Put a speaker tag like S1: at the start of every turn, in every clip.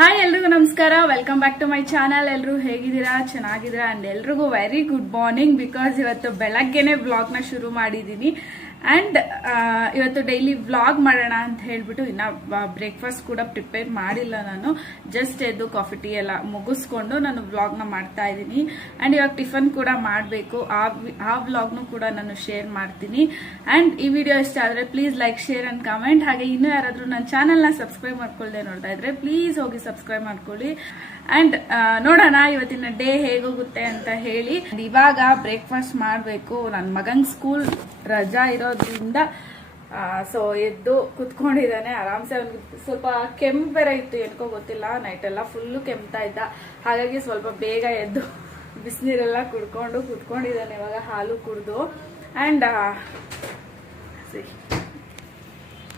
S1: Hi ಎಲ್ರಿಗೂ ನಮಸ್ಕಾರ. Welcome back to my channel ಎಲ್ಲರೂ ಹೇಗಿದ್ದೀರಾ? ಚೆನ್ನಾಗಿದ್ದೀರಾ? ಅಂಡ್ ಎಲ್ರಿಗೂ ವೆರಿ ಗುಡ್ ಮಾರ್ನಿಂಗ್ ಬಿಕಾಸ್ ಇವತ್ತು ಬೆಳಗ್ಗೆನೆ ಬ್ಲಾಗ್ನ ಶುರು ಮಾಡಿದ್ದೀನಿ. ಅಂಡ್ ಇವತ್ತು ಡೈಲಿ ವ್ಲಾಗ್ ಮಾಡೋಣ ಅಂತ ಹೇಳ್ಬಿಟ್ಟು ಇನ್ನ ಬ್ರೇಕ್ಫಾಸ್ಟ್ ಕೂಡ ಪ್ರಿಪೇರ್ ಮಾಡಿಲ್ಲ ನಾನು. ಜಸ್ಟ್ ಎದ್ದು ಕಾಫಿ ಟೀ ಎಲ್ಲ ಮುಗಿಸ್ಕೊಂಡು ನಾನು ವ್ಲಾಗ್ನ ಮಾಡ್ತಾ ಇದ್ದೀನಿ. ಆ್ಯಂಡ್ ಇವಾಗ ಟಿಫನ್ ಕೂಡ ಮಾಡಬೇಕು. ಆ ವ್ಲಾಗ್ನು ಕೂಡ ನಾನು ಶೇರ್ ಮಾಡ್ತೀನಿ. ಆ್ಯಂಡ್ ಈ ವಿಡಿಯೋ ಇಷ್ಟ ಆದರೆ please like share and comment ಹಾಗೆ ಇನ್ನೂ ಯಾರಾದರೂ ನನ್ನ ಚಾನಲ್ನ ಸಬ್ಸ್ಕ್ರೈಬ್ ಮಾಡ್ಕೊಳ್ಳದೆ ನೋಡ್ತಾ ಇದ್ರೆ ಪ್ಲೀಸ್ ಹೋಗಿ ಸಬ್ಸ್ಕ್ರೈಬ್ ಮಾಡ್ಕೊಳ್ಳಿ. ಆ್ಯಂಡ್ ನೋಡೋಣ ಇವತ್ತಿನ ಡೇ ಹೇಗೋಗುತ್ತೆ ಅಂತ ಹೇಳಿ. ಇವಾಗ ಬ್ರೇಕ್ಫಾಸ್ಟ್ ಮಾಡಬೇಕು. ನನ್ನ ಮಗನ್ ಸ್ಕೂಲ್ ರಜಾ ಇರೋದ್ರಿಂದ ಸೊ ಎದ್ದು ಕುತ್ಕೊಂಡಿದ್ದಾನೆ. ಆರಾಮ್ಸೆ ಅವ್ನಿಗೆ ಸ್ವಲ್ಪ ಕೆಂಪು ಬೇರೆ ಇತ್ತು ಎನ್ಕೋ ಗೊತ್ತಿಲ್ಲ. ನೈಟ್ ಎಲ್ಲ ಫುಲ್ಲು ಕೆಮ್ತಾ ಇದ್ದ. ಹಾಗಾಗಿ ಸ್ವಲ್ಪ ಬೇಗ ಎದ್ದು ಬಿಸಿನೀರೆಲ್ಲ ಕುಡ್ಕೊಂಡು ಕುತ್ಕೊಂಡಿದ್ದಾನೆ. ಇವಾಗ ಹಾಲು ಕುಡ್ದು. ಆ್ಯಂಡ್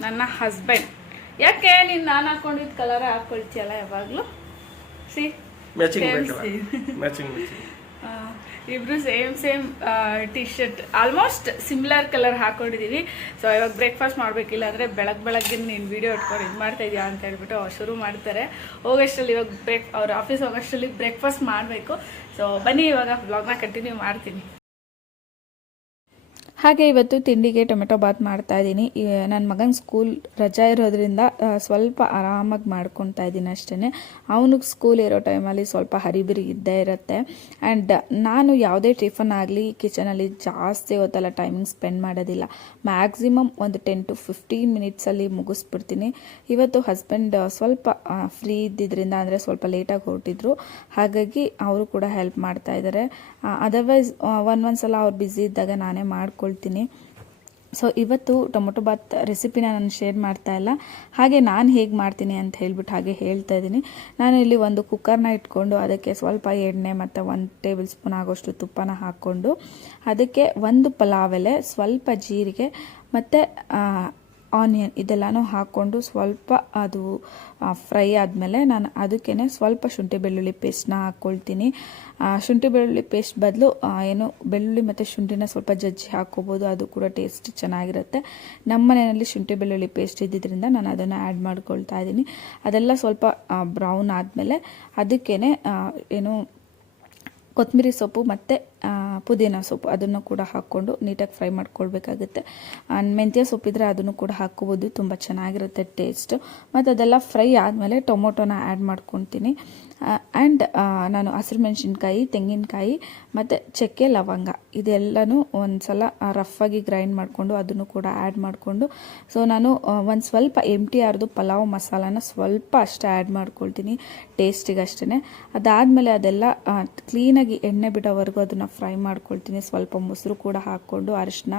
S1: ನನ್ನ ಹಸ್ಬೆಂಡ್ ಯಾಕೆ ನೀನು ನಾನು ಹಾಕೊಂಡಿದ್ದ ಕಲರ್ ಹಾಕೊಳ್ತೀಯಲ್ಲ ಯಾವಾಗಲೂ? ಸಿ
S2: ಮ್ಯಾಚಿಂಗ್ ಮ್ಯಾಚಿಂಗ್
S1: ಇಬ್ರು same same T shirt almost similar colour ಹಾಕೊಂಡಿದೀವಿ. So ಇವಾಗ ಬ್ರೇಕ್ಫಾಸ್ಟ್ ಮಾಡ್ಬೇಕಿಲ್ಲ ಅಂದ್ರೆ ಬೆಳಗ್ ಬೆಳಗ್ಗೆ ನೀನು ವಿಡಿಯೋ ಇಟ್ಕೊಂಡು ಇದು ಮಾಡ್ತಾ ಇದೀಯಾ ಅಂತ ಹೇಳ್ಬಿಟ್ಟು ಶುರು ಮಾಡ್ತಾರೆ. ಹೋಗೋಷ್ಟರಲ್ಲಿ ಇವಾಗ ಬ್ರೇಕ್ ಅವ್ರ ಆಫೀಸ್ ಹೋಗೋಷ್ಟರಲ್ಲಿ ಬ್ರೇಕ್ಫಾಸ್ಟ್ ಮಾಡಬೇಕು. ಸೊ ಬನ್ನಿ ಇವಾಗ ಬ್ಲಾಗ್ನ ಕಂಟಿನ್ಯೂ ಮಾಡ್ತೀನಿ. ಹಾಗೆ ಇವತ್ತು ತಿಂಡಿಗೆ ಟೊಮೆಟೊ ಬಾತ್ ಮಾಡ್ತಾ ಇದ್ದೀನಿ. ನನ್ನ ಮಗನ ಸ್ಕೂಲ್ ರಜಾ ಇರೋದ್ರಿಂದ ಸ್ವಲ್ಪ ಆರಾಮಾಗಿ ಮಾಡ್ಕೊತಾ ಇದ್ದೀನಿ ಅಷ್ಟೇ ಅವನಿಗೆ ಸ್ಕೂಲ್ ಇರೋ ಟೈಮಲ್ಲಿ ಸ್ವಲ್ಪ ಹರಿಬಿರಿ ಇದ್ದೇ ಇರುತ್ತೆ. ಆ್ಯಂಡ್ ನಾನು ಯಾವುದೇ ಟಿಫನ್ ಆಗಲಿ ಕಿಚನಲ್ಲಿ ಜಾಸ್ತಿ ಹೊತ್ತಲ್ಲ ಟೈಮಿಂಗ್ ಸ್ಪೆಂಡ್ ಮಾಡೋದಿಲ್ಲ. ಮ್ಯಾಕ್ಸಿಮಮ್ ಒಂದು ಟೆನ್ ಟು ಫಿಫ್ಟೀನ್ ಮಿನಿಟ್ಸಲ್ಲಿ ಮುಗಿಸ್ಬಿಡ್ತೀನಿ. ಇವತ್ತು ಹಸ್ಬೆಂಡ್ ಸ್ವಲ್ಪ ಫ್ರೀ ಇದ್ದಿದ್ದರಿಂದ ಅಂದರೆ ಸ್ವಲ್ಪ ಲೇಟಾಗಿ ಹೊರಟಿದ್ರು. ಹಾಗಾಗಿ ಅವರು ಕೂಡ ಹೆಲ್ಪ್ ಮಾಡ್ತಾ ಇದ್ದಾರೆ ಅದರ್ವೈಸ್ ಒಂದು ಒಂದು ಸಲ ಅವ್ರು ಬ್ಯುಸಿ ಇದ್ದಾಗ ನಾನೇ ಮಾಡ್ಕೊಳ್ತೀನಿ ಸೊ ಇವತ್ತು ಟೊಮೊಟೊ ಬಾತ್ ರೆಸಿಪಿನ ನಾನು ಶೇರ್ ಮಾಡ್ತಾ ಇಲ್ಲ. ಹಾಗೆ ನಾನು ಹೇಗೆ ಮಾಡ್ತೀನಿ ಅಂತ ಹೇಳ್ಬಿಟ್ಟು ಹಾಗೆ ಹೇಳ್ತಾ ಇದ್ದೀನಿ ನಾನು ಇಲ್ಲಿ ಒಂದು ಕುಕ್ಕರ್ನ ಇಟ್ಕೊಂಡು ಅದಕ್ಕೆ ಸ್ವಲ್ಪ ಎಣ್ಣೆ ಮತ್ತು ಒಂದು ಟೇಬಲ್ ಸ್ಪೂನ್ ಆಗೋಷ್ಟು ತುಪ್ಪನ ಹಾಕ್ಕೊಂಡು ಅದಕ್ಕೆ ಒಂದು ಪಲಾವ್ ಎಲೆ, ಸ್ವಲ್ಪ ಜೀರಿಗೆ ಮತ್ತು ಆನಿಯನ್ ಇದೆಲ್ಲನೂ ಹಾಕ್ಕೊಂಡು ಸ್ವಲ್ಪ ಅದು ಫ್ರೈ ಆದಮೇಲೆ ನಾನು ಅದಕ್ಕೇ ಸ್ವಲ್ಪ ಶುಂಠಿ ಬೆಳ್ಳುಳ್ಳಿ ಪೇಸ್ಟ್ನ ಹಾಕ್ಕೊಳ್ತೀನಿ. ಶುಂಠಿ ಬೆಳ್ಳುಳ್ಳಿ ಪೇಸ್ಟ್ ಬದಲು ಏನು ಬೆಳ್ಳುಳ್ಳಿ ಮತ್ತು ಶುಂಠಿನ ಸ್ವಲ್ಪ ಜಜ್ಜಿ ಹಾಕ್ಕೋಬೋದು, ಅದು ಕೂಡ ಟೇಸ್ಟ್ ಚೆನ್ನಾಗಿರುತ್ತೆ. ನಮ್ಮ ಮನೆಯಲ್ಲಿ ಶುಂಠಿ ಬೆಳ್ಳುಳ್ಳಿ ಪೇಸ್ಟ್ ಇದ್ದಿದ್ದರಿಂದ ನಾನು ಅದನ್ನು ಆ್ಯಡ್ ಮಾಡ್ಕೊಳ್ತಾ ಇದ್ದೀನಿ. ಅದೆಲ್ಲ ಸ್ವಲ್ಪ ಬ್ರೌನ್ ಆದಮೇಲೆ ಅದಕ್ಕೇ ಏನು ಕೊತ್ತಂಬರಿ ಸೊಪ್ಪು ಮತ್ತು ಪುದೀನ ಸೊಪ್ಪು, ಅದನ್ನು ಕೂಡ ಹಾಕ್ಕೊಂಡು ನೀಟಾಗಿ ಫ್ರೈ ಮಾಡ್ಕೊಳ್ಬೇಕಾಗುತ್ತೆ. ಮೆಂತ್ಯ ಸೊಪ್ಪಿದ್ರೆ ಅದನ್ನು ಕೂಡ ಹಾಕ್ಕೋಬೋದು, ತುಂಬ ಚೆನ್ನಾಗಿರುತ್ತೆ ಟೇಸ್ಟು ಮತ್ತು ಅದೆಲ್ಲ ಫ್ರೈ ಆದಮೇಲೆ ಟೊಮೊಟೊನ ಆ್ಯಡ್ ಮಾಡ್ಕೊತೀನಿ ಆ್ಯಂಡ್ ನಾನು ಹಸಿರು ಮೆಣಸಿನ್ಕಾಯಿ, ತೆಂಗಿನಕಾಯಿ ಮತ್ತು ಚಕ್ಕೆ, ಲವಂಗ. ಇದೆಲ್ಲನೂ ಒಂದು ಸಲ ರಫಾಗಿ ಗ್ರೈಂಡ್ ಮಾಡಿಕೊಂಡು ಅದನ್ನು ಕೂಡ ಆ್ಯಡ್ ಮಾಡಿಕೊಂಡು. ಸೊ ನಾನು ಒಂದು ಸ್ವಲ್ಪ ಎಂ ಟಿ ಆರ್ದು ಪಲಾವ್ ಮಸಾಲಾನ ಸ್ವಲ್ಪ ಅಷ್ಟೇ ಆ್ಯಡ್ ಮಾಡ್ಕೊಳ್ತೀನಿ ಟೇಸ್ಟಿಗೆ ಅಷ್ಟೇ ಅದಾದಮೇಲೆ ಅದೆಲ್ಲ ಕ್ಲೀನಾಗಿ ಎಣ್ಣೆ ಬಿಡೋವರೆಗೂ ಅದನ್ನು ಫ್ರೈ ಮಾಡ್ಕೊಳ್ತೀನಿ. ಸ್ವಲ್ಪ ಮೊಸರು ಕೂಡ ಹಾಕ್ಕೊಂಡು ಅರಿಶಿನ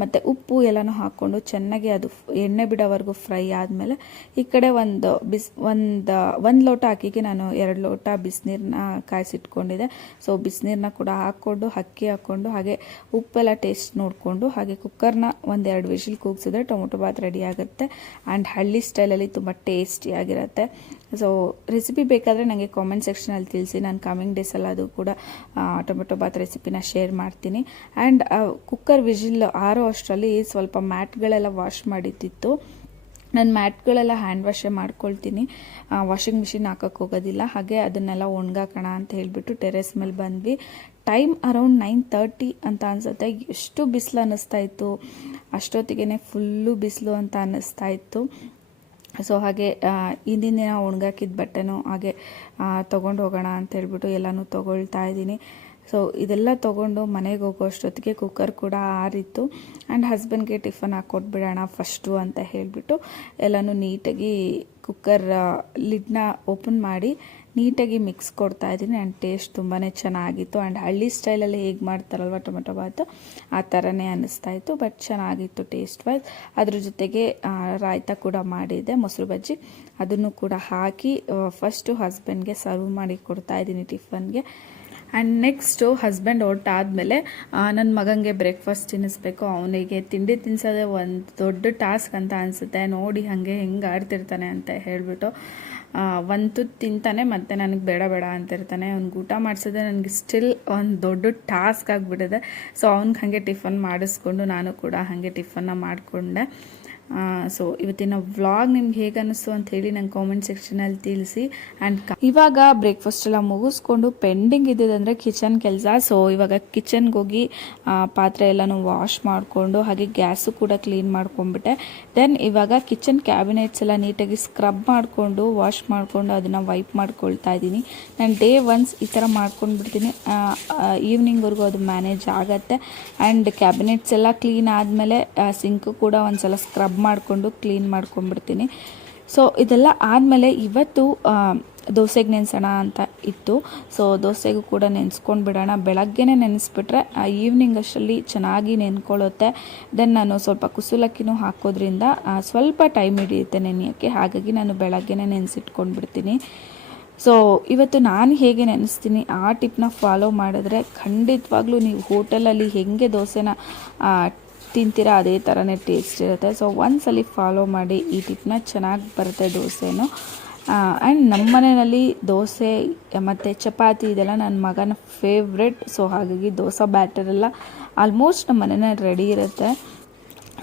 S1: ಮತ್ತು ಉಪ್ಪು ಎಲ್ಲನೂ ಹಾಕ್ಕೊಂಡು ಚೆನ್ನಾಗಿ ಅದು ಎಣ್ಣೆ ಬಿಡೋವರೆಗೂ ಫ್ರೈ ಆದಮೇಲೆ ಈ ಕಡೆ ಒಂದು ಬಿಸ್, ಒಂದು ಒಂದು ಲೋಟ ಹಾಕಿಗೆ ನಾನು ಎರಡು ಲೋಟ ಬಿಸಿನೀರನ್ನ ಕಾಯಿಸಿಟ್ಕೊಂಡಿದೆ. ಸೊ ಬಿಸಿನೀರನ್ನ ಕೂಡ ಹಾಕ್ಕೊಂಡು ಅಕ್ಕಿ ಹಾಕ್ಕೊಂಡು, ಹಾಗೆ ಉಪ್ಪೆಲ್ಲ ಟೇಸ್ಟ್ ನೋಡಿಕೊಂಡು, ಹಾಗೆ ಕುಕ್ಕರ್ನ ಒಂದೆರಡು ವಿಷಿಲ್ ಕೂಗಿಸಿದ್ರೆ ಟೊಮೊಟೊ ಬಾತ್ ರೆಡಿ ಆಗುತ್ತೆ ಆ್ಯಂಡ್ ಹಳ್ಳಿ ಸ್ಟೈಲಲ್ಲಿ ತುಂಬ ಟೇಸ್ಟಿಯಾಗಿರುತ್ತೆ ಸೊ ರೆಸಿಪಿ ಬೇಕಾದರೆ ನನಗೆ ಕಾಮೆಂಟ್ ಸೆಕ್ಷನಲ್ಲಿ ತಿಳಿಸಿ. ನಾನು ಕಮಿಂಗ್ ಡೇಸಲ್ಲಿ ಅದು ಕೂಡ ಟೊಮೆಟೊ ಬಾತ್ ರೆಸಿಪಿನ ಶೇರ್ ಮಾಡ್ತೀನಿ. ಆ್ಯಂಡ್ ಕುಕ್ಕರ್ ವಿಜಿಲ್ ಆರೋ ಅಷ್ಟರಲ್ಲಿ ಸ್ವಲ್ಪ ಮ್ಯಾಟ್ಗಳೆಲ್ಲ ವಾಶ್ ಮಾಡಿದ್ದಿತ್ತು ನಾನು ಮ್ಯಾಟ್ಗಳೆಲ್ಲ ಹ್ಯಾಂಡ್ ವಾಶೇ ಮಾಡ್ಕೊಳ್ತೀನಿ. ವಾಷಿಂಗ್ ಮಿಷಿನ್ ಹಾಕೋಕ್ಕೆ ಹೋಗೋದಿಲ್ಲ. ಹಾಗೆ ಅದನ್ನೆಲ್ಲ ಒಣಗಾಕೋಣ ಅಂತ ಹೇಳಿಬಿಟ್ಟು ಟೆರೆಸ್ ಮೇಲೆ ಬಂದ್ವಿ. ಟೈಮ್ ಅರೌಂಡ್ ನೈನ್ ತರ್ಟಿ ಅಂತ ಅನಿಸುತ್ತೆ. ಎಷ್ಟು ಬಿಸಿಲು ಅನ್ನಿಸ್ತಾ ಇತ್ತು. ಅಷ್ಟೊತ್ತಿಗೆ ಫುಲ್ಲು ಬಿಸಿಲು ಅಂತ ಅನ್ನಿಸ್ತಾ ಇತ್ತು. ಸೊ ಹಾಗೆ ಹಿಂದಿನ ದಿನ ಒಣಗಾಕಿದ ಬಟ್ಟೆನೂ ಹಾಗೆ ತೊಗೊಂಡು ಹೋಗೋಣ ಅಂತ ಹೇಳ್ಬಿಟ್ಟು ಎಲ್ಲನೂ ತೊಗೊಳ್ತಾ ಇದ್ದೀನಿ. ಸೊ ಇದೆಲ್ಲ ತೊಗೊಂಡು ಮನೆಗೆ ಹೋಗೋ ಅಷ್ಟೊತ್ತಿಗೆ ಕುಕ್ಕರ್ ಕೂಡ ಆರಿತ್ತು. ಆ್ಯಂಡ್ ಹಸ್ಬೆಂಡ್ಗೆ ಟಿಫನ್ ಹಾಕ್ಕೊಟ್ಬಿಡೋಣ ಫಸ್ಟು ಅಂತ ಹೇಳಿಬಿಟ್ಟು ಎಲ್ಲನೂ ನೀಟಾಗಿ ಕುಕ್ಕರ್ ಲಿಡ್ನ ಓಪನ್ ಮಾಡಿ ನೀಟಾಗಿ ಮಿಕ್ಸ್ ಕೊಡ್ತಾ ಇದ್ದೀನಿ. ಆ್ಯಂಡ್ ಟೇಸ್ಟ್ ತುಂಬಾ ಚೆನ್ನಾಗಿತ್ತು. ಆ್ಯಂಡ್ ಹಳ್ಳಿ ಸ್ಟೈಲಲ್ಲಿ ಹೇಗೆ ಮಾಡ್ತಾರಲ್ವ ಟೊಮೆಟೊ ಬಾತು, ಆ ಥರನೇ ಅನ್ನಿಸ್ತಾ ಇತ್ತು. ಬಟ್ ಚೆನ್ನಾಗಿತ್ತು ಟೇಸ್ಟ್ ವೈಸ್ ಅದ್ರ ಜೊತೆಗೆ ರಾಯ್ತ ಕೂಡ ಮಾಡಿದ್ದೆ, ಮೊಸರು ಬಜ್ಜಿ. ಅದನ್ನು ಕೂಡ ಹಾಕಿ ಫಸ್ಟು ಹಸ್ಬೆಂಡ್ಗೆ ಸರ್ವ್ ಮಾಡಿ ಕೊಡ್ತಾ ಇದ್ದೀನಿ ಟಿಫನ್ಗೆ ಆ್ಯಂಡ್ ನೆಕ್ಸ್ಟು ಹಸ್ಬೆಂಡ್ ಹೊರಟಾದಮೇಲೆ ನನ್ನ ಮಗನಿಗೆ ಬ್ರೇಕ್ಫಾಸ್ಟ್ ತಿನ್ನಿಸ್ಬೇಕು. ಅವನಿಗೆ ತಿಂಡಿ ತಿನ್ಸೋದೇ ಒಂದು ದೊಡ್ಡ ಟಾಸ್ಕ್ ಅಂತ ಅನಿಸುತ್ತೆ. ನೋಡಿ ಹಾಗೆ ಹೆಂಗೆ ಆಡ್ತಿರ್ತಾನೆ ಅಂತ ಹೇಳಿಬಿಟ್ಟು ಒಂದು ತಿಂತಾನೆ, ಮತ್ತು ನನಗೆ ಬೇಡ ಬೇಡ ಅಂತಿರ್ತಾನೆ. ಅವ್ನಿಗೆ ಊಟ ಮಾಡಿಸೋದೆ ನನಗೆ ಸ್ಟಿಲ್ ಒಂದು ದೊಡ್ಡ ಟಾಸ್ಕ್ ಆಗಿಬಿಟ್ಟಿದೆ. ಸೊ ಅವ್ನಿಗೆ ಹಾಗೆ ಟಿಫನ್ ಮಾಡಿಸ್ಕೊಂಡು ನಾನು ಕೂಡ ಹಾಗೆ ಟಿಫನ್ನ ಮಾಡಿಕೊಂಡೆ. ಸೊ ಇವತ್ತಿನ ವ್ಲಾಗ್ ನಿಮ್ಗೆ ಹೇಗೆ ಅನ್ನಿಸ್ತು ಅಂತ ಹೇಳಿ ನಂಗೆ ಕಾಮೆಂಟ್ ಸೆಕ್ಷನಲ್ಲಿ ತಿಳಿಸಿ. ಆ್ಯಂಡ್ ಇವಾಗ ಬ್ರೇಕ್ಫಾಸ್ಟ್ ಎಲ್ಲ ಮುಗಿಸ್ಕೊಂಡು ಪೆಂಡಿಂಗ್ ಇದ್ದಿದ್ದಂದರೆ ಕಿಚನ್ ಕೆಲಸ. ಸೊ ಇವಾಗ ಕಿಚನ್ಗೆ ಹೋಗಿ ಪಾತ್ರೆ ಎಲ್ಲನೂ ವಾಶ್ ಮಾಡಿಕೊಂಡು ಹಾಗೆ ಗ್ಯಾಸು ಕೂಡ ಕ್ಲೀನ್ ಮಾಡ್ಕೊಂಡ್ಬಿಟ್ಟೆ. ದೆನ್ ಇವಾಗ ಕಿಚನ್ ಕ್ಯಾಬಿನೆಟ್ಸ್ ಎಲ್ಲ ನೀಟಾಗಿ ಸ್ಕ್ರಬ್ ಮಾಡಿಕೊಂಡು ವಾಶ್ ಮಾಡಿಕೊಂಡು ಅದನ್ನು ವೈಪ್ ಮಾಡ್ಕೊಳ್ತಾ ಇದ್ದೀನಿ. ನಾನು ಡೇ ಒನ್ಸ್ ಈ ಥರ ಮಾಡ್ಕೊಂಡು ಬಿಡ್ತೀನಿ ಈವ್ನಿಂಗ್ವರೆಗೂ ಅದು ಮ್ಯಾನೇಜ್ ಆಗುತ್ತೆ. ಆ್ಯಂಡ್ ಕ್ಯಾಬಿನೆಟ್ಸ್ ಎಲ್ಲ ಕ್ಲೀನ್ ಆದಮೇಲೆ ಸಿಂಕ್ ಕೂಡ ಒಂದು ಸಲ ಸ್ಕ್ರಬ್ ಮಾಡಿಕೊಂಡು ಕ್ಲೀನ್ ಮಾಡ್ಕೊಂಡ್ಬಿಡ್ತೀನಿ. ಸೊ ಇದೆಲ್ಲ ಆದಮೇಲೆ ಇವತ್ತು ದೋಸೆಗೆ ನೆನೆಸೋಣ ಅಂತ ಇತ್ತು. ಸೊ ದೋಸೆಗೂ ಕೂಡ ನೆನೆಸ್ಕೊಂಡು ಬಿಡೋಣ ಬೆಳಗ್ಗೆನೇ ನೆನೆಸ್ಬಿಟ್ರೆ ಈವ್ನಿಂಗ್ ಅಷ್ಟರಲ್ಲಿ ಚೆನ್ನಾಗಿ ನೆನ್ಕೊಳ್ಳುತ್ತೆ. ದೆನ್ ನಾನು ಸ್ವಲ್ಪ ಕುಸುಲಕ್ಕಿನೂ ಹಾಕೋದ್ರಿಂದ ಸ್ವಲ್ಪ ಟೈಮ್ ಹಿಡಿಯುತ್ತೆ ನೆನೆಯೋಕ್ಕೆ. ಹಾಗಾಗಿ ನಾನು ಬೆಳಗ್ಗೆನೇ ನೆನೆಸಿಟ್ಕೊಂಡು ಬಿಡ್ತೀನಿ ಸೊ ಇವತ್ತು ನಾನು ಹೇಗೆ ನೆನೆಸ್ತೀನಿ, ಆ ಟಿಪ್ನ ಫಾಲೋ ಮಾಡಿದ್ರೆ ಖಂಡಿತವಾಗ್ಲೂ ನೀವು ಹೋಟೆಲಲ್ಲಿ ಹೆಂಗೆ ದೋಸೆನ ತಿಂತೀರಾ ಅದೇ ಥರನೇ ಟೇಸ್ಟ್ ಇರುತ್ತೆ. ಸೊ ಒಂದ್ಸಲಿ ಫಾಲೋ ಮಾಡಿ ಈ ಟಿಪ್ನ ಚೆನ್ನಾಗಿ ಬರುತ್ತೆ ದೋಸೆನೂ. ಆ್ಯಂಡ್ ನಮ್ಮ ಮನೆಯಲ್ಲಿ ದೋಸೆ, ಮತ್ತು ಚಪಾತಿ ಇದೆಲ್ಲ ನನ್ನ ಮಗನ ಫೇವ್ರೆಟ್ ಸೊ ಹಾಗಾಗಿ ದೋಸೆ ಬ್ಯಾಟರ್ ಎಲ್ಲ ಆಲ್ಮೋಸ್ಟ್ ನಮ್ಮ ಮನೆಯಲ್ಲಿ ರೆಡಿ ಇರುತ್ತೆ.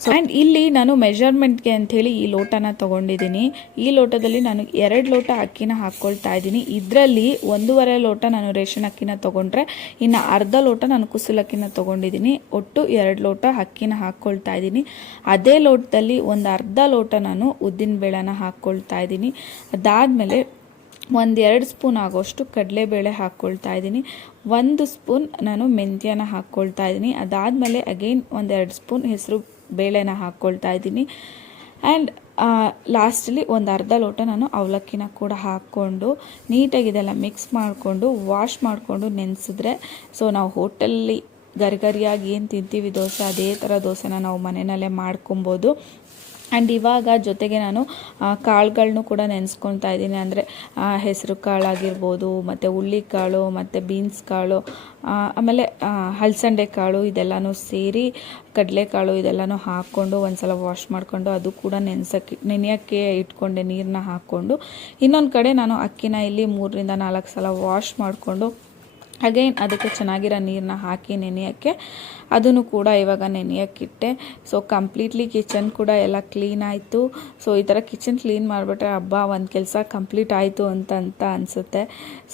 S1: ಆ್ಯಂಡ್ ಇಲ್ಲಿ ನಾನು ಮೆಜರ್ಮೆಂಟ್ಗೆ ಅಂಥೇಳಿ ಈ ಲೋಟನ ತೊಗೊಂಡಿದ್ದೀನಿ. ಈ ಲೋಟದಲ್ಲಿ ನಾನು ಎರಡು ಲೋಟ ಅಕ್ಕಿನ ಹಾಕ್ಕೊಳ್ತಾ ಇದ್ದೀನಿ. ಇದರಲ್ಲಿ ಒಂದೂವರೆ ಲೋಟ ನಾನು ರೇಷನ್ ಅಕ್ಕಿನ ತೊಗೊಂಡ್ರೆ, ಇನ್ನು ಅರ್ಧ ಲೋಟ ನಾನು ಕುಸುಲಕ್ಕಿನ ತೊಗೊಂಡಿದ್ದೀನಿ. ಒಟ್ಟು ಎರಡು ಲೋಟ ಅಕ್ಕಿನ ಹಾಕ್ಕೊಳ್ತಾ ಇದ್ದೀನಿ. ಅದೇ ಲೋಟದಲ್ಲಿ ಒಂದು ಅರ್ಧ ಲೋಟ ನಾನು ಉದ್ದಿನ ಬೇಳೆನ ಹಾಕ್ಕೊಳ್ತಾ ಇದ್ದೀನಿ. ಅದಾದಮೇಲೆ ಒಂದೆರಡು ಸ್ಪೂನ್ ಆಗೋಷ್ಟು ಕಡಲೆಬೇಳೆ ಹಾಕ್ಕೊಳ್ತಾ ಇದ್ದೀನಿ. ಒಂದು ಸ್ಪೂನ್ ನಾನು ಮೆಂತ್ಯನ ಹಾಕ್ಕೊಳ್ತಾ ಇದ್ದೀನಿ. ಅದಾದಮೇಲೆ ಅಗೈನ್ ಒಂದೆರಡು ಸ್ಪೂನ್ ಹೆಸರು ಬೇಳೆನ ಹಾಕ್ಕೊಳ್ತಾ ಇದ್ದೀನಿ. ಆ್ಯಂಡ್ ಲಾಸ್ಟಲ್ಲಿ ಒಂದು ಅರ್ಧ ಲೋಟ ನಾನು ಅವಲಕ್ಕಿನ ಕೂಡ ಹಾಕ್ಕೊಂಡು ನೀಟಾಗಿ ಇದೆಲ್ಲ ಮಿಕ್ಸ್ ಮಾಡಿಕೊಂಡು ವಾಶ್ ಮಾಡಿಕೊಂಡು ನೆನೆಸಿದ್ರೆ ಸೊ ನಾವು ಹೋಟೆಲಲ್ಲಿ ಗರಿಗರಿಯಾಗಿ ಏನು ತಿಂತೀವಿ ದೋಸೆ, ಅದೇ ಥರ ದೋಸೆನ ನಾವು ಮನೆಯಲ್ಲೇ ಮಾಡ್ಕೊಬೋದು. ಆ್ಯಂಡ್ ಇವಾಗ ಜೊತೆಗೆ ನಾನು ಕಾಳುಗಳನ್ನು ಕೂಡ ನೆನೆಸ್ಕೊತಾ ಇದ್ದೀನಿ. ಅಂದರೆ ಹೆಸರು ಕಾಳಾಗಿರ್ಬೋದು, ಮತ್ತು ಹುಳ್ಳಿಕಾಳು ಮತ್ತು ಬೀನ್ಸ್ ಕಾಳು ಆಮೇಲೆ ಹಲಸಂಡೆ ಕಾಳು ಇದೆಲ್ಲನೂ ಸೇರಿ ಕಡಲೆಕಾಳು ಇದೆಲ್ಲನೂ ಹಾಕ್ಕೊಂಡು ಒಂದ್ಸಲ ವಾಶ್ ಮಾಡಿಕೊಂಡು ಅದು ಕೂಡ ನೆನೆಸಕ್ಕೆ, ನೆನೆಯೋಕ್ಕೆ ಇಟ್ಕೊಂಡೆ ನೀರನ್ನ ಹಾಕ್ಕೊಂಡು, ಇನ್ನೊಂದು ಕಡೆ ನಾನು ಅಕ್ಕಿನ ಇಲ್ಲಿ ಮೂರರಿಂದ ನಾಲ್ಕು ಸಲ ವಾಶ್ ಮಾಡಿಕೊಂಡು ಅಗೈನ್ ಅದಕ್ಕೆ ಚೆನ್ನಾಗಿರೋ ನೀರನ್ನ ಹಾಕಿ ನೆನೆಯೋಕ್ಕೆ ಅದನ್ನು ಕೂಡ ಇವಾಗ ನೆನೆಯೋಕ್ಕಿಟ್ಟೆ. ಸೊ ಕಂಪ್ಲೀಟ್ಲಿ ಕಿಚನ್ ಕೂಡ ಎಲ್ಲ ಕ್ಲೀನ್ ಆಯಿತು. ಸೊ ಈ ಥರ ಕಿಚನ್ ಕ್ಲೀನ್ ಮಾಡಿಬಿಟ್ರೆ ಹಬ್ಬ ಒಂದು ಕೆಲಸ ಕಂಪ್ಲೀಟ್ ಆಯಿತು ಅಂತ ಅಂತ ಅನಿಸುತ್ತೆ.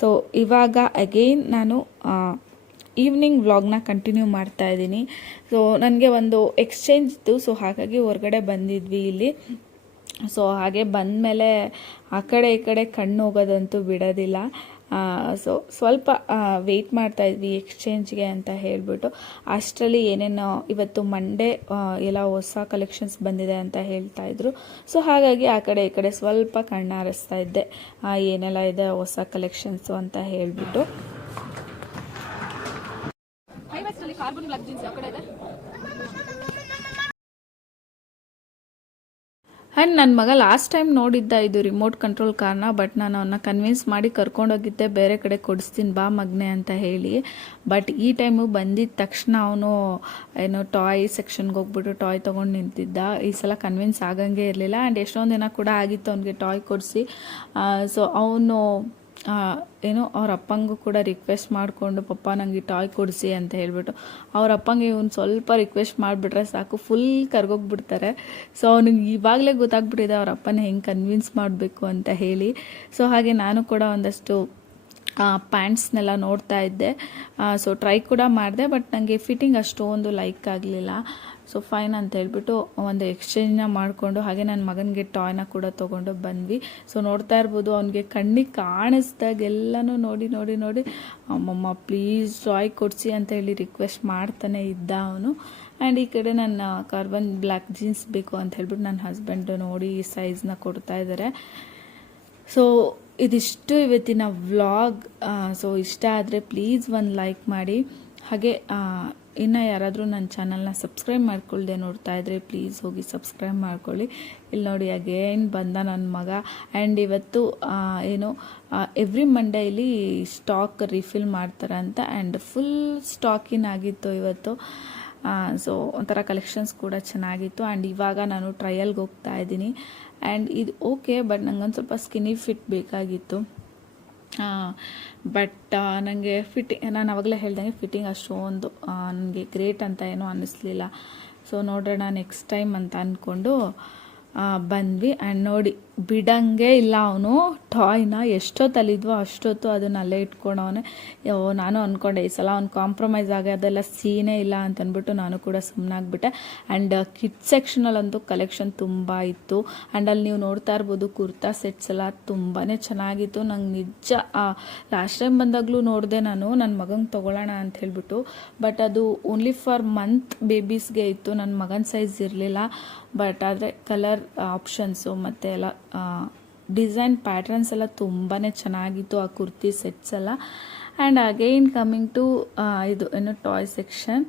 S1: ಸೊ ಇವಾಗ ಅಗೈನ್ ನಾನು ಈವ್ನಿಂಗ್ ವ್ಲಾಗ್ನ ಕಂಟಿನ್ಯೂ ಮಾಡ್ತಾ ಇದ್ದೀನಿ. ಸೊ ನನಗೆ ಒಂದು ಎಕ್ಸ್ಚೇಂಜ್ ಇತ್ತು. ಸೊ ಹಾಗಾಗಿ ಹೊರಗಡೆ ಬಂದಿದ್ವಿ ಇಲ್ಲಿ. ಸೊ ಹಾಗೆ ಬಂದಮೇಲೆ ಆ ಕಡೆ ಈ ಕಡೆ ಕಣ್ಣು ಹೋಗೋದಂತೂ ಬಿಡೋದಿಲ್ಲ. ಸೊ ಸ್ವಲ್ಪ ವೆಯ್ಟ್ ಮಾಡ್ತಾ ಇದ್ವಿ ಎಕ್ಸ್ಚೇಂಜ್ಗೆ ಅಂತ ಹೇಳಿಬಿಟ್ಟು. ಅಷ್ಟರಲ್ಲಿ ಏನೇನು ಇವತ್ತು ಮಂಡೇ ಎಲ್ಲ ಹೊಸ ಕಲೆಕ್ಷನ್ಸ್ ಬಂದಿದೆ ಅಂತ ಹೇಳ್ತಾ ಇದ್ರು. ಸೊ ಹಾಗಾಗಿ ಆ ಕಡೆ ಈ ಕಡೆ ಸ್ವಲ್ಪ ಕಣ್ಣಾರಿಸ್ತಾ ಇದ್ದೆ. ಏನೆಲ್ಲ ಇದೆ ಹೊಸ ಕಲೆಕ್ಷನ್ಸು ಅಂತ ಹೇಳಿಬಿಟ್ಟು. ಆ್ಯಂಡ್ ನನ್ನ ಮಗ ಲಾಸ್ಟ್ ಟೈಮ್ ನೋಡಿದ್ದ ಇದು ರಿಮೋಟ್ ಕಂಟ್ರೋಲ್ ಕಾರ್ನ ಬಟ್ ನಾನು ಅವನ್ನ ಕನ್ವಿನ್ಸ್ ಮಾಡಿ ಕರ್ಕೊಂಡೋಗಿದ್ದೆ, ಬೇರೆ ಕಡೆ ಕೊಡಿಸ್ತೀನಿ, ಬಾ ಮಗ್ನೆ ಅಂತ ಹೇಳಿ. ಬಟ್ ಈ ಟೈಮು ಬಂದಿದ್ದ ತಕ್ಷಣ ಅವನು, ಏನು ಟಾಯ್ ಸೆಕ್ಷನ್ಗೆ ಹೋಗ್ಬಿಟ್ಟು ಟಾಯ್ ತೊಗೊಂಡು ನಿಂತಿದ್ದ. ಈ ಸಲ ಕನ್ವಿನ್ಸ್ ಆಗಂಗೆ ಇರಲಿಲ್ಲ ಆ್ಯಂಡ್ ಎಷ್ಟೊಂದು ದಿನ ಕೂಡ ಆಗಿತ್ತು ಅವನಿಗೆ ಟಾಯ್ ಕೊಡಿಸಿ. ಸೊ ಅವನು ಏನೋ ಅವ್ರ ಅಪ್ಪಂಗೂ ಕೂಡ ರಿಕ್ವೆಸ್ಟ್ ಮಾಡಿಕೊಂಡು, ಪಪ್ಪ ನನಗೆ ಟಾಯ್ ಕೊಡಿಸಿ ಅಂತ ಹೇಳಿಬಿಟ್ಟು. ಅವ್ರ ಅಪ್ಪಂಗೆ ಇವ್ನು ಸ್ವಲ್ಪ ರಿಕ್ವೆಸ್ಟ್ ಮಾಡಿಬಿಟ್ರೆ ಸಾಕು ಫುಲ್ ಕರ್ಗೋಗ್ಬಿಡ್ತಾರೆ. ಸೊ ಅವನಿಗೆ ಇವಾಗಲೇ ಗೊತ್ತಾಗ್ಬಿಟ್ಟಿದೆ, ಅವ್ರ ಅಪ್ಪನ ಹೆಂಗೆ ಕನ್ವಿನ್ಸ್ ಮಾಡಬೇಕು ಅಂತ ಹೇಳಿ. ಸೊ ಹಾಗೆ ನಾನು ಕೂಡ ಒಂದಷ್ಟು ಪ್ಯಾಂಟ್ಸ್ನೆಲ್ಲ ನೋಡ್ತಾ ಇದ್ದೆ. ಸೊ ಟ್ರೈ ಕೂಡ ಮಾಡಿದೆ ಬಟ್ ನನಗೆ ಫಿಟ್ಟಿಂಗ್ ಅಷ್ಟೊಂದು ಲೈಕ್ ಆಗಲಿಲ್ಲ. ಸೊ ಫೈನ್ ಅಂತ ಹೇಳ್ಬಿಟ್ಟು ಒಂದು ಎಕ್ಸ್ಚೇಂಜ್ನ ಮಾಡಿಕೊಂಡು, ಹಾಗೆ ನನ್ನ ಮಗನಿಗೆ ಟಾಯ್ನ ಕೂಡ ತೊಗೊಂಡು ಬಂದ್ವಿ. ಸೊ ನೋಡ್ತಾ ಇರ್ಬೋದು, ಅವನಿಗೆ ಕಣ್ಣಿಗೆ ಕಾಣಿಸ್ದಾಗೆಲ್ಲನೂ ನೋಡಿ ನೋಡಿ ನೋಡಿ, ಅಮ್ಮಮ್ಮ ಪ್ಲೀಸ್ ಟಾಯ್ ಕೊಡಿಸಿ ಅಂತ ಹೇಳಿ ರಿಕ್ವೆಸ್ಟ್ ಮಾಡ್ತಾನೆ ಇದ್ದ ಅವನು. ಆ್ಯಂಡ್ ಈ ಕಡೆ ನನ್ನ ಕಾರ್ಬನ್ ಬ್ಲ್ಯಾಕ್ ಜೀನ್ಸ್ ಬೇಕು ಅಂತ ಹೇಳ್ಬಿಟ್ಟು ನನ್ನ ಹಸ್ಬೆಂಡು ನೋಡಿ ಈ ಸೈಜ್ನ ಕೊಡ್ತಾ ಇದ್ದಾರೆ ಸೊ ಇದಿಷ್ಟು ಇವತ್ತಿನ ವ್ಲಾಗ್ ಸೊ ಇಷ್ಟ ಆದರೆ ಪ್ಲೀಸ್ ಒಂದು ಲೈಕ್ ಮಾಡಿ. ಹಾಗೆ ಇನ್ನು ಯಾರಾದರೂ ನನ್ನ ಚಾನಲ್ನ ಸಬ್ಸ್ಕ್ರೈಬ್ ಮಾಡ್ಕೊಳ್ಳದೆ ನೋಡ್ತಾ ಇದ್ರೆ ಪ್ಲೀಸ್ ಹೋಗಿ ಸಬ್ಸ್ಕ್ರೈಬ್ ಮಾಡ್ಕೊಳ್ಳಿ. ಇಲ್ಲಿ ನೋಡಿ ಅಗೇನ್ ಬಂದ ನನ್ನ ಮಗ. ಆ್ಯಂಡ್ ಇವತ್ತು ಏನು ಎವ್ರಿ ಮಂಡೇ ಇಲ್ಲಿ ಸ್ಟಾಕ್ ರಿಫಿಲ್ ಮಾಡ್ತಾರಂತ. ಆ್ಯಂಡ್ ಫುಲ್ ಸ್ಟಾಕಿನ್ ಆಗಿತ್ತು ಇವತ್ತು. ಸೊ ಒಂಥರ ಕಲೆಕ್ಷನ್ಸ್ ಕೂಡ ಚೆನ್ನಾಗಿತ್ತು. ಆ್ಯಂಡ್ ಇವಾಗ ನಾನು ಟ್ರಯಲ್ಗೆ ಹೋಗ್ತಾ ಇದ್ದೀನಿ. ಆ್ಯಂಡ್ ಇದು ಓಕೆ ಬಟ್ ನಂಗೊಂದು ಸ್ವಲ್ಪ ಸ್ಕಿನ್ನಿ ಫಿಟ್ ಬೇಕಾಗಿತ್ತು. ಬಟ್ ನನಗೆ ಫಿಟ್ಟಿಂಗ್ ನಾನು ಅವಾಗಲೇ ಹೇಳ್ದಂಗೆ ಫಿಟ್ಟಿಂಗ್ ಅಷ್ಟೊಂದು ನನಗೆ ಗ್ರೇಟ್ ಅಂತ ಏನೂ ಅನ್ನಿಸ್ಲಿಲ್ಲ. ಸೊ ನೋಡೋಣ ನೆಕ್ಸ್ಟ್ ಟೈಮ್ ಅಂತ ಅಂದ್ಕೊಂಡು ಬಂದ್ವಿ. ಆ್ಯಂಡ್ ನೋಡಿ, ಬಿಡಂಗೆ ಇಲ್ಲ ಅವನು. ಟಾಯ್ನ ಎಷ್ಟೊತ್ತಲ್ಲಿದ್ವೋ ಅಷ್ಟೊತ್ತು ಅದನ್ನ ಅಲ್ಲೇ ಇಟ್ಕೊಂಡವನೆ ನಾನು ಅಂದ್ಕೊಂಡೆ ಈ ಸಲ ಅವ್ನು ಕಾಂಪ್ರಮೈಸ್ ಆಗಿ ಅದೆಲ್ಲ ಸೀನೇ ಇಲ್ಲ ಅಂತ ಅಂದ್ಬಿಟ್ಟು ನಾನು ಕೂಡ ಸುಮ್ಮನಾಗ್ಬಿಟ್ಟೆ ಆ್ಯಂಡ್ ಕಿಡ್ ಸೆಕ್ಷನಲ್ಲಂತೂ ಕಲೆಕ್ಷನ್ ತುಂಬ ಇತ್ತು. ಆ್ಯಂಡ್ ಅಲ್ಲಿ ನೀವು ನೋಡ್ತಾ ಇರ್ಬೋದು, ಕುರ್ತಾ ಸೆಟ್ಸ್ ಎಲ್ಲ ತುಂಬಾ ಚೆನ್ನಾಗಿತ್ತು. ನಂಗೆ ನಿಜ ಲಾಸ್ಟ್ ಟೈಮ್ ಬಂದಾಗಲೂ ನೋಡಿದೆ ನಾನು. ನನ್ನ ಮಗಂಗೆ ತೊಗೊಳ್ಳೋಣ ಅಂತ ಹೇಳ್ಬಿಟ್ಟು. ಬಟ್ ಅದು ಓನ್ಲಿ ಫಾರ್ ಮಂತ್ ಬೇಬೀಸ್ಗೆ ಇತ್ತು. ನನ್ನ ಮಗನ ಸೈಜ್ ಇರಲಿಲ್ಲ. ಬಟ್ ಆದರೆ ಕಲರ್ ಆಪ್ಷನ್ಸು ಮತ್ತು ಎಲ್ಲ ಡಿಸೈನ್ ಪ್ಯಾಟರ್ನ್ಸ್ ಎಲ್ಲ ತುಂಬಾ ಚೆನ್ನಾಗಿತ್ತು ಆ ಕುರ್ತಿ ಸೆಟ್ಸ್ ಎಲ್ಲ. ಆ್ಯಂಡ್ ಅಗೈನ್ ಕಮ್ಮಿಂಗ್ ಟು ಇದು ಏನು ಟಾಯ್ ಸೆಕ್ಷನ್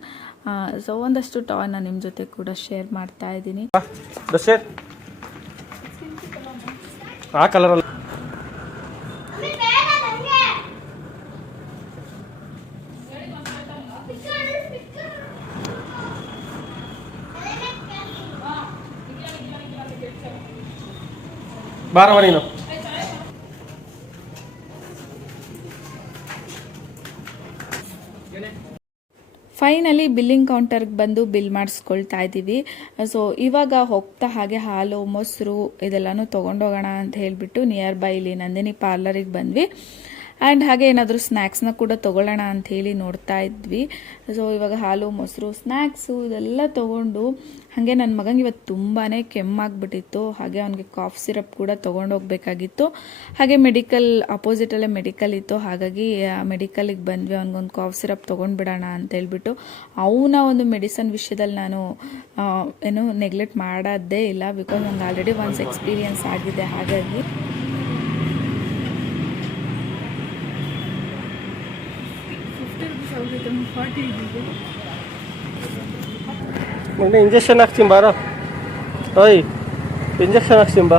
S1: ಸೊ ಒಂದಷ್ಟು ಟಾಯ್ ನಾನು ನಿಮ್ಮ ಜೊತೆ ಕೂಡ ಶೇರ್ ಮಾಡ್ತಾ ಇದ್ದೀನಿ.
S2: ಆ ಕಲರ್ ಬಾರವ ನೀನು.
S1: ಫೈನಲಿ ಬಿಲ್ಲಿಂಗ್ ಕೌಂಟರ್ಗೆ ಬಂದು ಬಿಲ್ ಮಾಡಿಸ್ಕೊಳ್ತಾ ಇದ್ದೀವಿ. ಸೊ ಇವಾಗ ಹೋಗ್ತಾ ಹಾಗೆ ಹಾಲು, ಮೊಸರು ಇದೆಲ್ಲನೂ ತೊಗೊಂಡೋಗೋಣ ಅಂತ ಹೇಳಿಬಿಟ್ಟು ನಿಯರ್ ಬೈ ಇಲ್ಲಿ ನಂದಿನಿ ಪಾರ್ಲರಿಗೆ ಬಂದ್ವಿ. ಆ್ಯಂಡ್ ಹಾಗೆ ಏನಾದರೂ ಸ್ನ್ಯಾಕ್ಸ್ನ ಕೂಡ ತೊಗೊಳ್ಳೋಣ ಅಂತ ಹೇಳಿ ನೋಡ್ತಾ ಇದ್ವಿ. ಸೊ ಇವಾಗ ಹಾಲು, ಮೊಸರು ಸ್ನ್ಯಾಕ್ಸು ಇದೆಲ್ಲ ತೊಗೊಂಡು ಹಾಗೆ ನನ್ನ ಮಗಂಗೆ ಇವತ್ತು ತುಂಬಾ ಕೆಮ್ಮಾಗ್ಬಿಟ್ಟಿತ್ತು. ಹಾಗೆ ಅವನಿಗೆ ಕಾಫ್ ಸಿರಪ್ ಕೂಡ ತೊಗೊಂಡೋಗ್ಬೇಕಾಗಿತ್ತು ಹಾಗೆ ಮೆಡಿಕಲ್ ಅಪೋಸಿಟಲ್ಲೇ ಮೆಡಿಕಲ್ ಇತ್ತು. ಹಾಗಾಗಿ ಮೆಡಿಕಲಿಗೆ ಬಂದ್ವಿ. ಅವ್ನಿಗೊಂದು ಕಾಫ್ ಸಿರಪ್ ತೊಗೊಂಡ್ಬಿಡೋಣ ಅಂತ ಹೇಳ್ಬಿಟ್ಟು ಅವನ ಒಂದು ಮೆಡಿಸನ್ ವಿಷಯದಲ್ಲಿ ನಾನು ಏನು ನೆಗ್ಲೆಕ್ಟ್ ಮಾಡೋದೇ ಇಲ್ಲ. ಬಿಕಾಸ್ ನಂಗೆ ಆಲ್ರೆಡಿ ಒನ್ಸ್ ಎಕ್ಸ್ಪೀರಿಯನ್ಸ್ ಆಗಿದೆ. ಹಾಗಾಗಿ
S2: ನಿನ್ನೆ ಇಂಜೆಕ್ಷನ್ ಹಾಕ್ತೀನಿ ಬಾರೋ ಓಯ್ ಇಂಜೆಕ್ಷನ್ ಹಾಕ್ತೀನಿ ಬಾ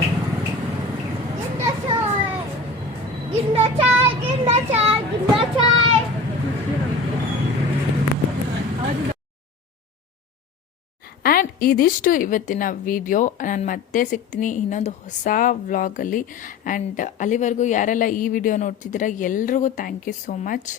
S1: ಆ್ಯಂಡ್ ಇದಿಷ್ಟು ಇವತ್ತಿನ ವಿಡಿಯೋ ನಾನು ಮತ್ತೆ ಸಿಗ್ತೀನಿ ಇನ್ನೊಂದು ಹೊಸ ವ್ಲಾಗಲ್ಲಿ ಆ್ಯಂಡ್ ಅಲ್ಲಿವರೆಗೂ ಯಾರೆಲ್ಲ ಈ ವಿಡಿಯೋ ನೋಡ್ತಿದ್ದೀರಾ, ಎಲ್ರಿಗೂ ಥ್ಯಾಂಕ್ ಯು ಸೋ ಮಚ್